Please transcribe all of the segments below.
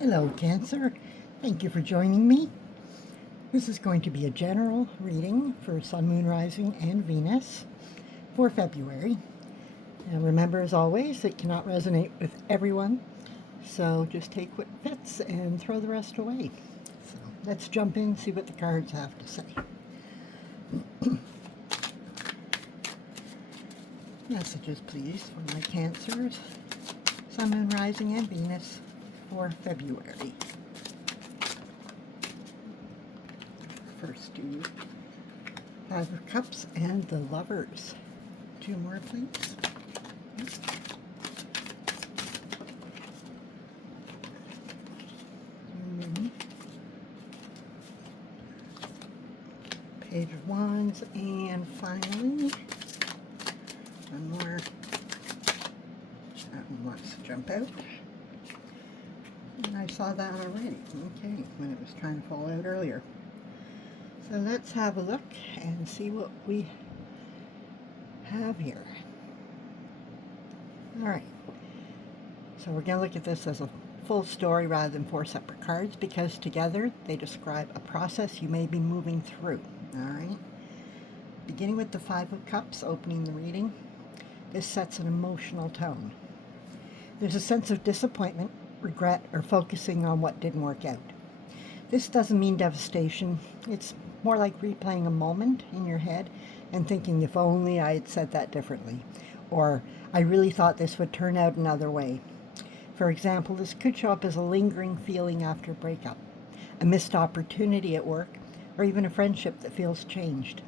Hello, Cancer. Thank you for joining me. This is going to be a general reading for Sun, Moon, Rising, and Venus for February. And remember, as always, it cannot resonate with everyone, so just take what fits and throw the rest away. So let's jump in and see what the cards have to say. Messages, please, for my Cancers, Sun, Moon, Rising, and Venus for February. First, do Five of Cups and the Lovers. Two more, please. Page of Wands, and finally, one more. That one wants to jump out. And I saw that already, okay, when it was trying to fall out earlier. So let's have a look and see what we have here. All right, so we're going to look at this as a full story rather than four separate cards, because together they describe a process you may be moving through. All right, beginning with the Five of Cups, opening the reading, this sets an emotional tone. There's a sense of disappointment, regret, or focusing on what didn't work out. This doesn't mean devastation. It's more like replaying a moment in your head and thinking, if only I had said that differently, or I really thought this would turn out another way. For example, this could show up as a lingering feeling after a breakup, a missed opportunity at work, or even a friendship that feels changed.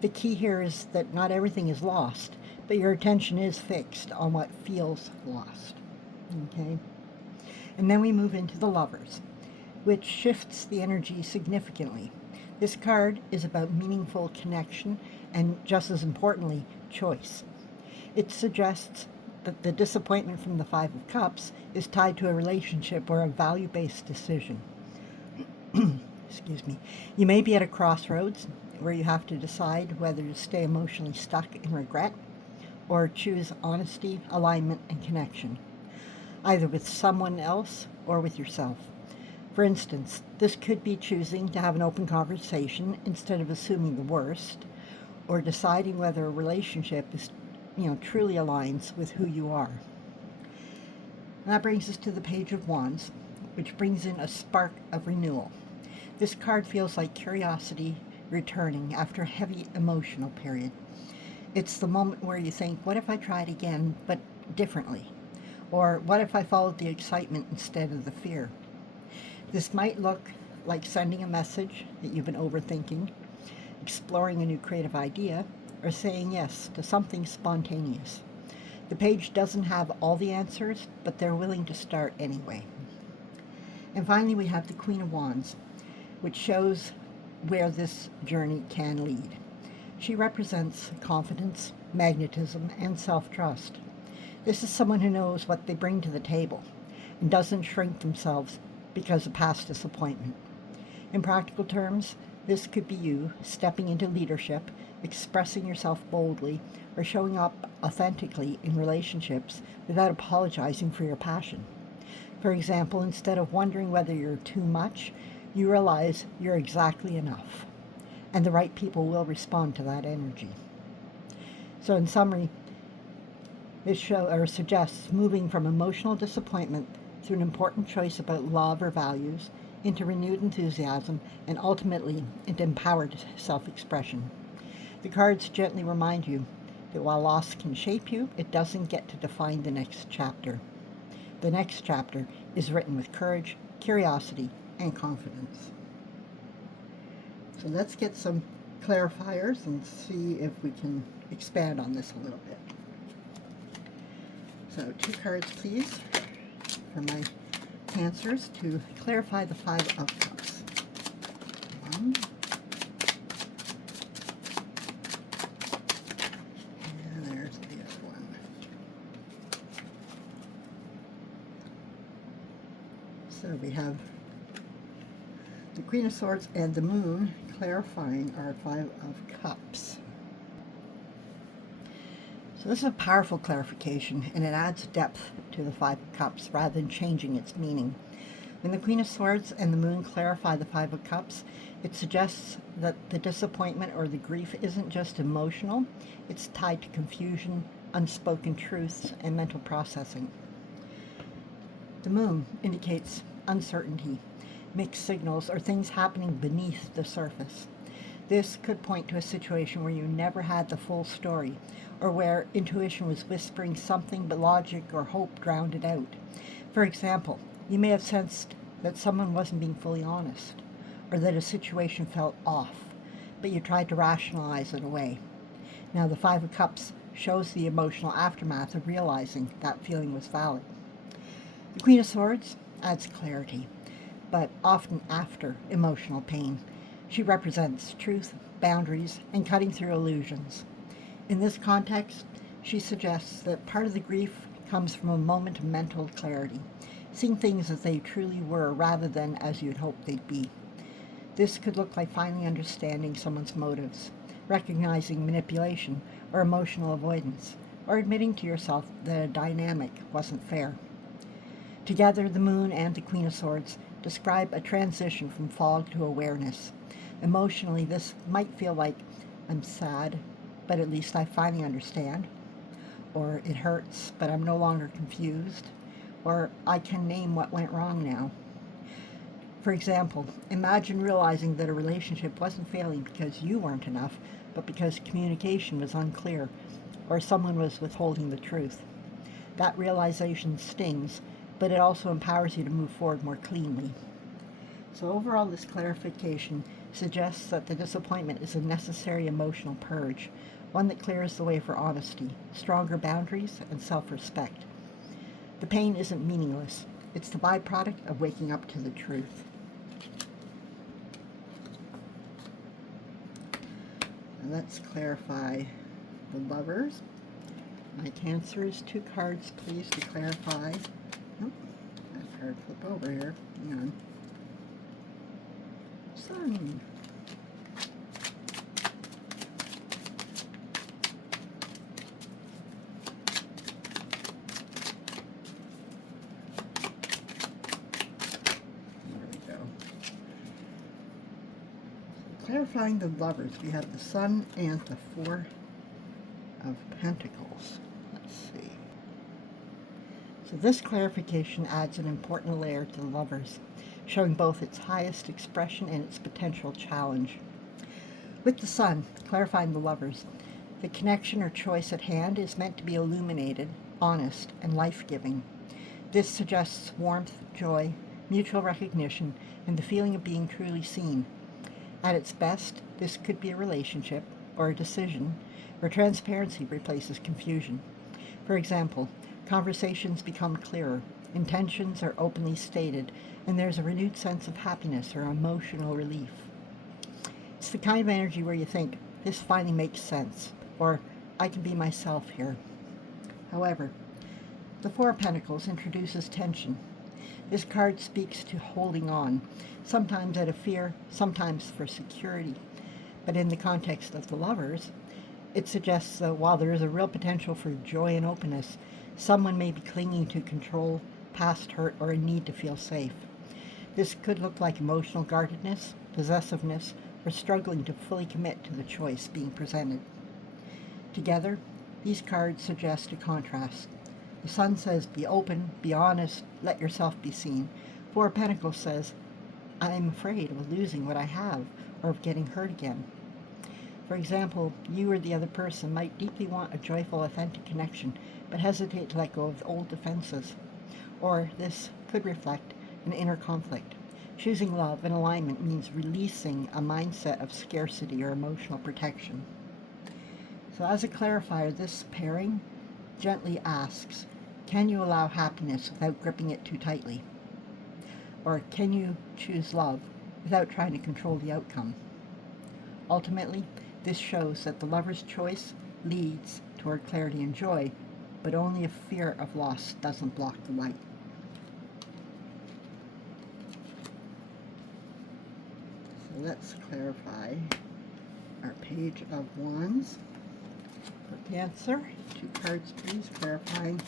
The key here is that not everything is lost, but your attention is fixed on what feels lost. Okay? And then we move into the Lovers, which shifts the energy significantly. This card is about meaningful connection and, just as importantly, choice. It suggests that the disappointment from the Five of Cups is tied to a relationship or a value-based decision. Excuse me. You may be at a crossroads where you have to decide whether to stay emotionally stuck in regret or choose honesty, alignment, and connection, either with someone else or with yourself. For instance, this could be choosing to have an open conversation instead of assuming the worst, or deciding whether a relationship is, truly aligns with who you are. And that brings us to the Page of Wands, which brings in a spark of renewal. This card feels like curiosity returning after a heavy emotional period. It's the moment where you think, what if I tried again, but differently? Or what if I followed the excitement instead of the fear? This might look like sending a message that you've been overthinking, exploring a new creative idea, or saying yes to something spontaneous. The page doesn't have all the answers, but they're willing to start anyway. And finally, we have the Queen of Wands, which shows where this journey can lead. She represents confidence, magnetism, and self-trust. This is someone who knows what they bring to the table and doesn't shrink themselves because of past disappointment. In practical terms, this could be you stepping into leadership, expressing yourself boldly, or showing up authentically in relationships without apologizing for your passion. For example, instead of wondering whether you're too much, you realize you're exactly enough, and the right people will respond to that energy. So in summary, this suggests moving from emotional disappointment through an important choice about love or values into renewed enthusiasm and ultimately into empowered self-expression. The cards gently remind you that while loss can shape you, it doesn't get to define the next chapter. The next chapter is written with courage, curiosity, and confidence. So let's get some clarifiers and see if we can expand on this a little bit. So 2 cards, please, for my Cancers to clarify the Five of Cups. 1. And there's the other one. So we have the Queen of Swords and the Moon clarifying our Five of Cups. So this is a powerful clarification, and it adds depth to the Five of Cups rather than changing its meaning. When the Queen of Swords and the Moon clarify the Five of Cups, it suggests that the disappointment or the grief isn't just emotional, it's tied to confusion, unspoken truths, and mental processing. The Moon indicates uncertainty, mixed signals, or things happening beneath the surface. This could point to a situation where you never had the full story, or where intuition was whispering something but logic or hope drowned it out. For example, you may have sensed that someone wasn't being fully honest, or that a situation felt off, but you tried to rationalize it away. Now, the Five of Cups shows the emotional aftermath of realizing that feeling was valid. The Queen of Swords adds clarity, but often after emotional pain. She represents truth, boundaries, and cutting through illusions. In this context, she suggests that part of the grief comes from a moment of mental clarity, seeing things as they truly were rather than as you'd hoped they'd be. This could look like finally understanding someone's motives, recognizing manipulation or emotional avoidance, or admitting to yourself that a dynamic wasn't fair. Together, the Moon and the Queen of Swords describe a transition from fog to awareness. Emotionally, this might feel like, I'm sad, but at least I finally understand. Or it hurts, but I'm no longer confused. Or I can name what went wrong now. For example, imagine realizing that a relationship wasn't failing because you weren't enough, but because communication was unclear, or someone was withholding the truth. That realization stings, but it also empowers you to move forward more cleanly. So overall, this clarification suggests that the disappointment is a necessary emotional purge, one that clears the way for honesty, stronger boundaries, and self-respect. The pain isn't meaningless. It's the byproduct of waking up to the truth. Now let's clarify the Lovers. My Cancers, 2 cards, please, to clarify. Oh, that card flip over here. Hang on. Sun. There we go. So clarifying the Lovers, we have the Sun and the Four of Pentacles. Let's see. So this clarification adds an important layer to the Lovers, showing both its highest expression and its potential challenge. With the Sun, clarifying the Lovers, the connection or choice at hand is meant to be illuminated, honest, and life-giving. This suggests warmth, joy, mutual recognition, and the feeling of being truly seen. At its best, this could be a relationship or a decision where transparency replaces confusion. For example, conversations become clearer, intentions are openly stated, and there's a renewed sense of happiness or emotional relief. It's the kind of energy where you think, this finally makes sense, or I can be myself here. However, the Four of Pentacles introduces tension. This card speaks to holding on, sometimes out of fear, sometimes for security. But in the context of the Lovers, it suggests that while there is a real potential for joy and openness, someone may be clinging to control, past hurt, or a need to feel safe. This could look like emotional guardedness, possessiveness, or struggling to fully commit to the choice being presented. Together, these cards suggest a contrast. The Sun says, be open, be honest, let yourself be seen. Four of Pentacles says, I'm afraid of losing what I have, or of getting hurt again. For example, you or the other person might deeply want a joyful, authentic connection, but hesitate to let go of old defenses. Or this could reflect an inner conflict. Choosing love and alignment means releasing a mindset of scarcity or emotional protection. So as a clarifier, this pairing gently asks, can you allow happiness without gripping it too tightly? Or can you choose love without trying to control the outcome? Ultimately, this shows that the Lover's choice leads toward clarity and joy, but only if fear of loss doesn't block the light. So let's clarify our Page of Wands for Cancer. 2 cards, please, clarifying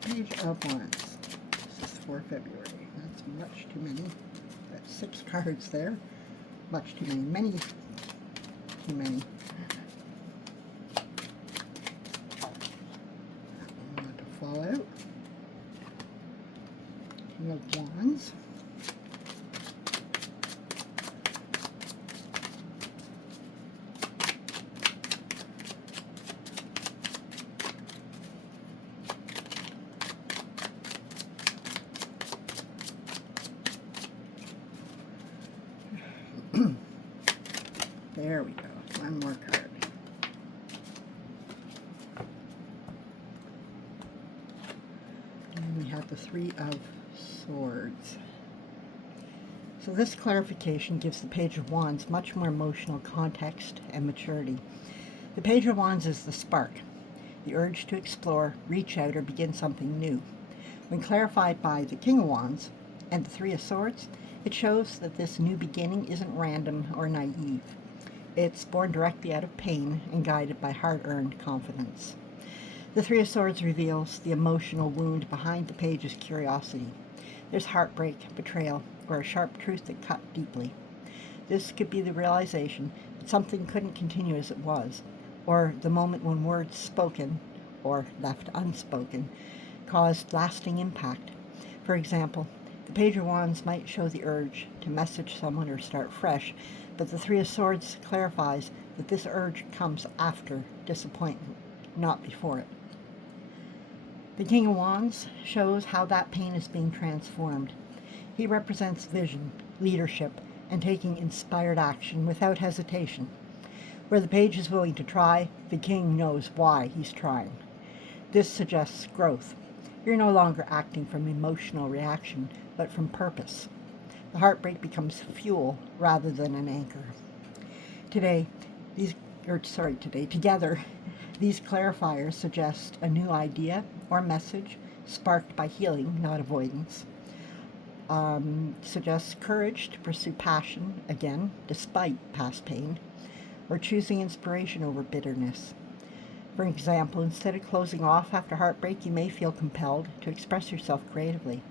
Page of Wands. This is for February. That's Much too many. Got 6 cards there. Much too many. Many too many. Not to fall out. King of Wands. There we go. One more card. And we have the 3 of Swords. So this clarification gives the Page of Wands much more emotional context and maturity. The Page of Wands is the spark, the urge to explore, reach out, or begin something new. When clarified by the King of Wands and the 3 of Swords, it shows that this new beginning isn't random or naive. It's born directly out of pain and guided by hard-earned confidence. The 3 of Swords reveals the emotional wound behind the Page's curiosity. There's heartbreak, betrayal, or a sharp truth that cut deeply. This could be the realization that something couldn't continue as it was, or the moment when words spoken, or left unspoken, caused lasting impact. For example, the Page of Wands might show the urge to message someone or start fresh, but the 3 of Swords clarifies that this urge comes after disappointment, not before it. The King of Wands shows how that pain is being transformed. He represents vision, leadership, and taking inspired action without hesitation. Where the Page is willing to try, the King knows why he's trying. This suggests growth. You're no longer acting from emotional reaction, but from purpose. The heartbreak becomes fuel rather than an anchor. Together, these clarifiers suggest a new idea or message sparked by healing, not avoidance. Suggests courage to pursue passion again, despite past pain, or choosing inspiration over bitterness. For example, instead of closing off after heartbreak, you may feel compelled to express yourself creatively,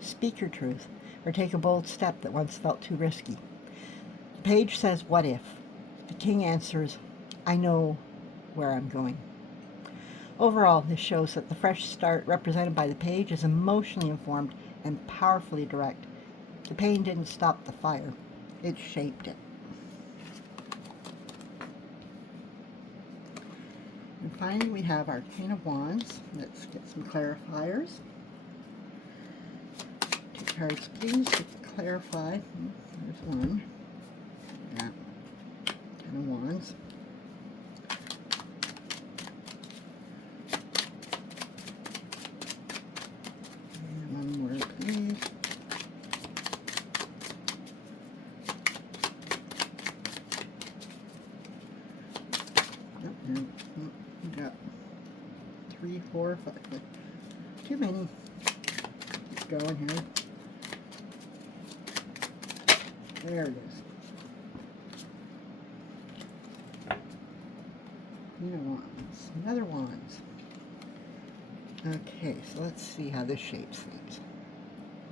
speak your truth, or take a bold step that once felt too risky. The Page says, what if? The King answers, I know where I'm going. Overall, this shows that the fresh start represented by the Page is emotionally informed and powerfully direct. The pain didn't stop the fire, it shaped it. And finally, we have our Queen of Wands. Let's get some clarifiers. 2 cards, please, to clarify. There's one. Yeah. 10 of Wands. And one more, please. We got 3, 4, 5. Too many. Keep going here. There it is. Queen of Wands. Another Wands. Okay, so let's see how this shapes things.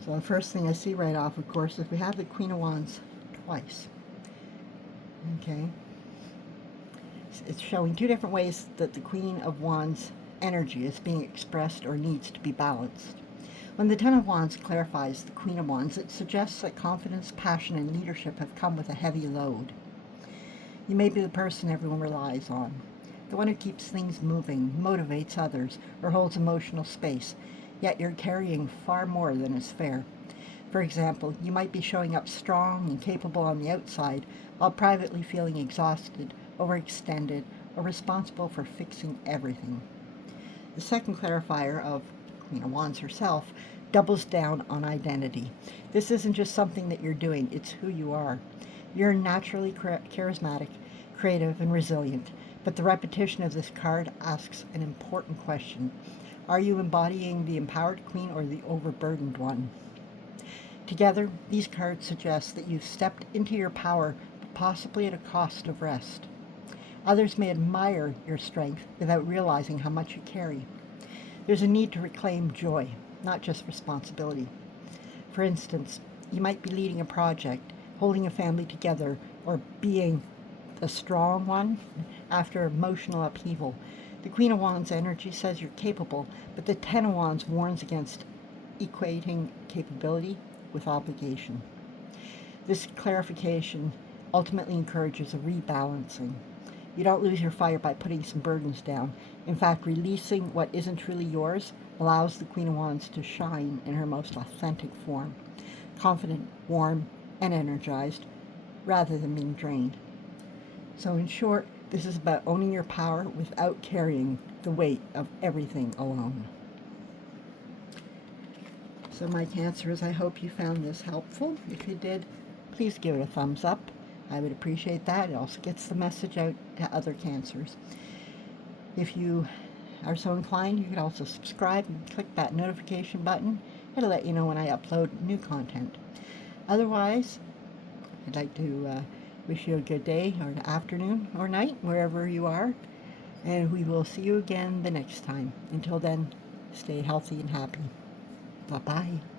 So the first thing I see right off, of course, is we have the Queen of Wands twice. Okay. It's showing 2 different ways that the Queen of Wands energy is being expressed or needs to be balanced. When the 10 of Wands clarifies the Queen of Wands, it suggests that confidence, passion, and leadership have come with a heavy load. You may be the person everyone relies on, the one who keeps things moving, motivates others, or holds emotional space, yet you're carrying far more than is fair. For example, you might be showing up strong and capable on the outside, while privately feeling exhausted, overextended, or responsible for fixing everything. The second clarifier of Queen of Wands herself doubles down on identity. This isn't just something that you're doing, it's who you are. You're naturally charismatic, creative, and resilient, but the repetition of this card asks an important question. Are you embodying the empowered queen or the overburdened one? Together, these cards suggest that you've stepped into your power, but possibly at a cost of rest. Others may admire your strength without realizing how much you carry. There's a need to reclaim joy, not just responsibility. For instance, you might be leading a project, holding a family together, or being the strong one after emotional upheaval. The Queen of Wands energy says you're capable, but the Ten of Wands warns against equating capability with obligation. This clarification ultimately encourages a rebalancing. You don't lose your fire by putting some burdens down. In fact, releasing what isn't truly yours allows the Queen of Wands to shine in her most authentic form, confident, warm, and energized, rather than being drained. So in short, this is about owning your power without carrying the weight of everything alone. So my Cancers, I hope you found this helpful. If you did, please give it a thumbs up. I would appreciate that. It also gets the message out to other Cancers. If you are so inclined, you can also subscribe and click that notification button. It'll let you know when I upload new content. Otherwise, I'd like to wish you a good day or afternoon or night, wherever you are. And we will see you again the next time. Until then, stay healthy and happy. Bye-bye.